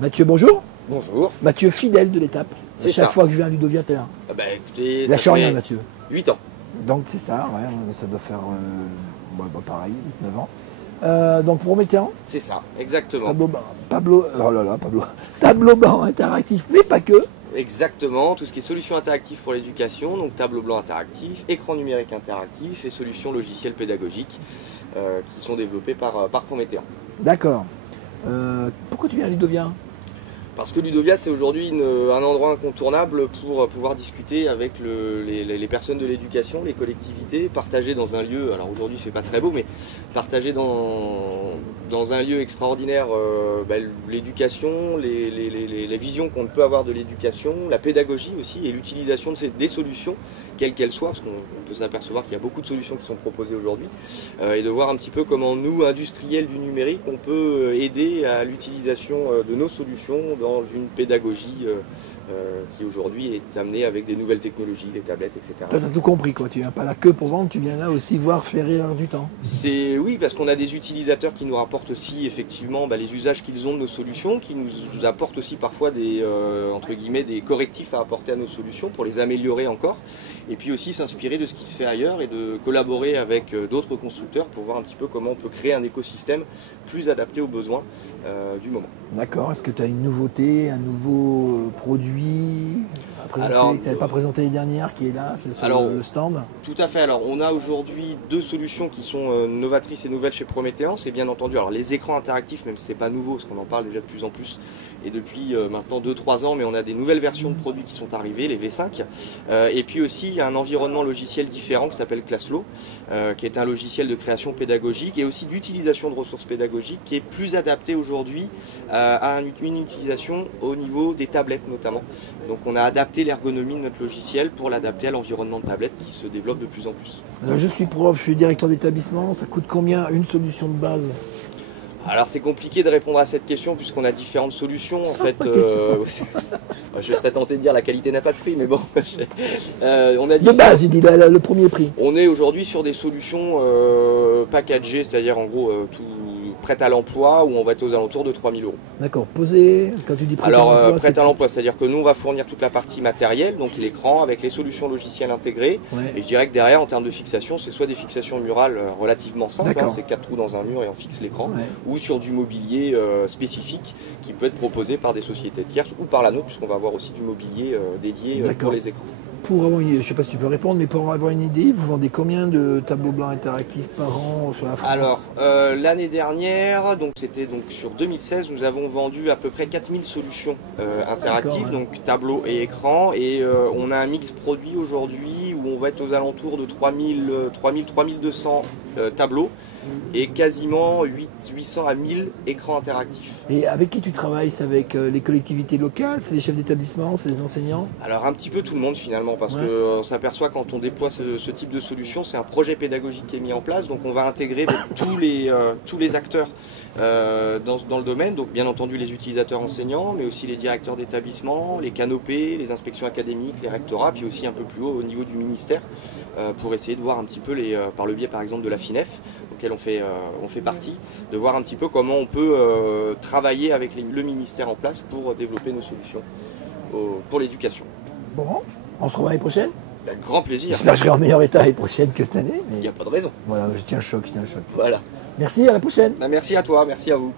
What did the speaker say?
Mathieu, bonjour. Bonjour. Mathieu, fidèle de l'étape. C'est Chaque ça. fois que je viens à Ludovia, t'es là. Ah bah écoutez, Lâche ça rien, fait Mathieu. 8 ans. Donc c'est ça, ouais, ça doit faire pareil, 8-9 ans. Donc Prométhéen, C'est ça, exactement. tableau blanc interactif, mais pas que. Exactement, tout ce qui est solutions interactives pour l'éducation, donc tableau blanc interactif, écran numérique interactif et solutions logicielles pédagogiques qui sont développées par Prométhéen. D'accord. Pourquoi tu viens à Ludovia? Parce que Ludovia, c'est aujourd'hui un endroit incontournable pour pouvoir discuter avec les personnes de l'éducation, les collectivités, partager dans un lieu, alors aujourd'hui il ne fait pas très beau, mais partager dans un lieu extraordinaire l'éducation, les visions qu'on peut avoir de l'éducation, la pédagogie aussi et l'utilisation des solutions, quelles qu'elles soient, parce qu'on peut s'apercevoir qu'il y a beaucoup de solutions qui sont proposées aujourd'hui, et de voir un petit peu comment nous, industriels du numérique, on peut aider à l'utilisation de nos solutions dans une pédagogie qui aujourd'hui est amenée avec des nouvelles technologies, des tablettes, etc. Toi, t'as tout compris, quoi. Tu viens pas là que pour vendre, tu viens là aussi voir flairer l'heure du temps. Oui, parce qu'on a des utilisateurs qui nous rapportent aussi effectivement les usages qu'ils ont de nos solutions, qui nous apportent aussi parfois entre guillemets, des correctifs à apporter à nos solutions pour les améliorer encore. Et puis aussi s'inspirer de ce qui se fait ailleurs et de collaborer avec d'autres constructeurs pour voir un petit peu comment on peut créer un écosystème plus adapté aux besoins du moment. D'accord. Est-ce que tu as une nouveauté, un nouveau produit à présenter, que tu n'avais pas présenté les dernières, qui est là, c'est sur le stand? Tout à fait. Alors on a aujourd'hui deux solutions qui sont novatrices et nouvelles chez Prométhéen. C'est bien entendu les écrans interactifs, même si c'est pas nouveau, parce qu'on en parle déjà de plus en plus et depuis maintenant 2-3 ans, mais on a des nouvelles versions de produits qui sont arrivées, les V5. Et puis aussi il y a un environnement logiciel différent qui s'appelle Classlo, qui est un logiciel de création pédagogique et aussi d'utilisation de ressources pédagogiques qui est plus adapté aujourd'hui à une utilisation au niveau des tablettes notamment. Donc on a adapté l'ergonomie de notre logiciel pour l'adapter à l'environnement de tablette qui se développe de plus en plus. Je suis prof, je suis directeur d'établissement, ça coûte combien une solution de base? Alors c'est compliqué de répondre à cette question puisqu'on a différentes solutions. En fait, je serais tenté de dire la qualité n'a pas de prix, mais bon. On a de base, j'ai dit le premier prix. On est aujourd'hui sur des solutions packagées, c'est-à-dire en gros tout prêt à l'emploi, où on va être aux alentours de 3 000 €. D'accord. Posé, quand tu dis prêt à l'emploi, prêt à l'emploi, c'est-à-dire que nous on va fournir toute la partie matérielle, donc l'écran avec les solutions logicielles intégrées. Ouais. Et je dirais que derrière, en termes de fixation, c'est soit des fixations murales relativement simples, c'est 4 trous dans un mur et on fixe l'écran, ou sur du mobilier spécifique qui peut être proposé par des sociétés tierces ou par la nôtre, puisqu'on va avoir aussi du mobilier dédié pour les écrans. Pour avoir une idée, je ne sais pas si tu peux répondre, mais pour avoir une idée, vous vendez combien de tableaux blancs interactifs par an sur la France? Alors, l'année dernière, c'était sur 2016, nous avons vendu à peu près 4000 solutions interactives, donc tableaux et écrans, et on a un mix produit aujourd'hui où on va être aux alentours de 3200 tableaux et quasiment 800 à 1000 écrans interactifs. Et avec qui tu travailles? C'est avec les collectivités locales, c'est les chefs d'établissement, c'est les enseignants? Alors un petit peu tout le monde finalement, parce qu'on s'aperçoit quand on déploie ce type de solution, c'est un projet pédagogique qui est mis en place, donc on va intégrer tous les acteurs dans le domaine, donc bien entendu les utilisateurs enseignants, mais aussi les directeurs d'établissement, les canopés, les inspections académiques, les rectorats, puis aussi un peu plus haut au niveau du ministère, pour essayer de voir un petit peu, par le biais par exemple de la FINEF, auquel on fait partie, de voir un petit peu comment on peut travailler avec le ministère en place pour développer nos solutions pour l'éducation. Bon, on se revoit l'année prochaine? Avec grand plaisir. J'espère que je serai en meilleur état l'année prochaine que cette année. Il n'y a pas de raison. Voilà, je tiens le choc. Voilà. Merci, à la prochaine. Merci à toi, merci à vous.